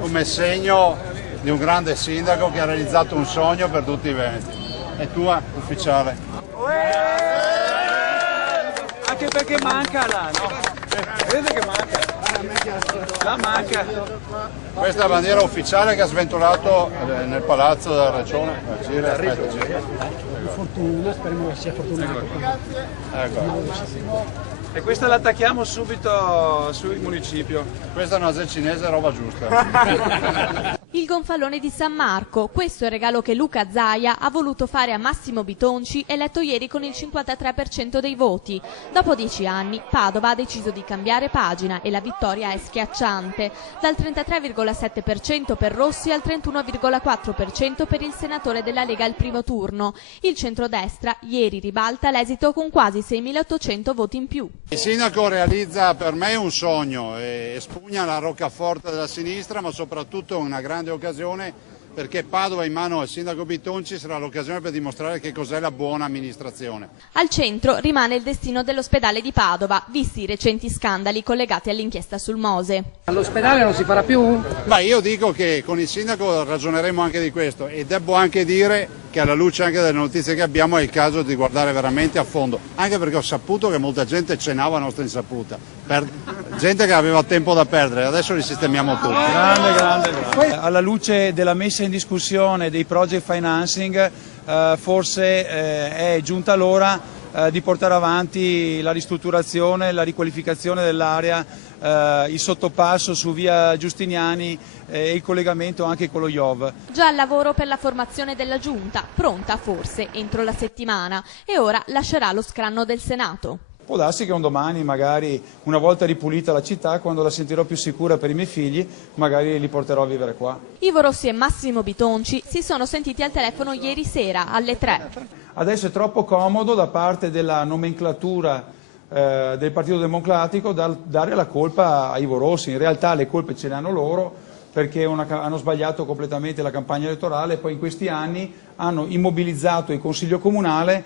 come segno di un grande sindaco che ha realizzato un sogno per tutti i veneti. E tua, ufficiale? Anche perché manca là, no? Vedete che manca? La manca. Questa è la bandiera ufficiale che ha sventolato nel palazzo della regione. Gira. Fortuna, speriamo che sia fortuna. Ecco. E questa la attacchiamo subito sul municipio. Questa è una zecinese, roba giusta. Il gonfalone di San Marco, questo è il regalo che Luca Zaia ha voluto fare a Massimo Bitonci, eletto ieri con il 53% dei voti. Dopo 10 anni Padova ha deciso di cambiare pagina e la vittoria è schiacciante, dal 33,7% per Rossi al 31,4% per il senatore della Lega al primo turno. Il centrodestra ieri ribalta l'esito con quasi 6.800 voti in più. Il sindaco realizza per me un sogno, espugna la roccaforte della sinistra, ma soprattutto una grande occasione perché Padova in mano al sindaco Bitonci sarà l'occasione per dimostrare che cos'è la buona amministrazione. Al centro rimane il destino dell'ospedale di Padova, visti i recenti scandali collegati all'inchiesta sul Mose. All'ospedale non si farà più? Beh, io dico che con il sindaco ragioneremo anche di questo e devo anche dire che alla luce anche delle notizie che abbiamo è il caso di guardare veramente a fondo, anche perché ho saputo che molta gente cenava a nostra insaputa, gente che aveva tempo da perdere, adesso li sistemiamo tutti. Grande. Alla luce della messa in discussione dei project financing, forse è giunta l'ora di portare avanti la ristrutturazione, la riqualificazione dell'area, il sottopasso su via Giustiniani e il collegamento anche con lo IOV. Già al lavoro per la formazione della giunta, pronta forse entro la settimana, e ora lascerà lo scranno del Senato. Può darsi che un domani, magari una volta ripulita la città, quando la sentirò più sicura per i miei figli, magari li porterò a vivere qua. Ivo Rossi e Massimo Bitonci si sono sentiti al telefono ieri sera alle 3. Adesso è troppo comodo da parte della nomenclatura del Partito Democratico dare la colpa a Ivo Rossi. In realtà le colpe ce le hanno loro, perché hanno sbagliato completamente la campagna elettorale e poi in questi anni hanno immobilizzato il Consiglio Comunale.